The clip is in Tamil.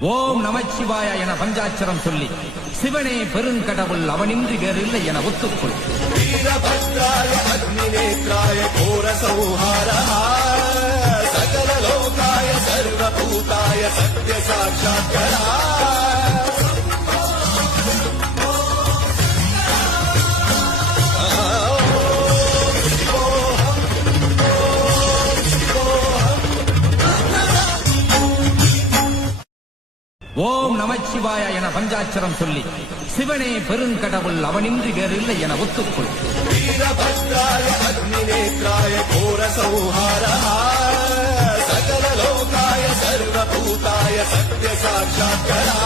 ஓம் நமச்சிவாய என பஞ்சாட்சரம் சொல்லி சிவனே பெருங்கடவுள் அவனின்றி வேறில்லை என ஒத்துக்கொள். வீரபத்ராய அக்னிநேத்ராய கோர சௌஹாரஹ சகல லோகாய சர்வபூதாய சத்ய சாட்சாத்கரா. ஓம் நமச்சிவாய என பஞ்சாட்சரம் சொல்லி சிவனே பெருங்கடவுள் அவனின்றி வேறில்லை என ஒத்துக்கொள். வீரபத்ராய அக்னிநேத்ராய கோர சௌஹாரஹ சகல லோகாய சர்வபூதாய சத்ய சாட்சாத்கரா.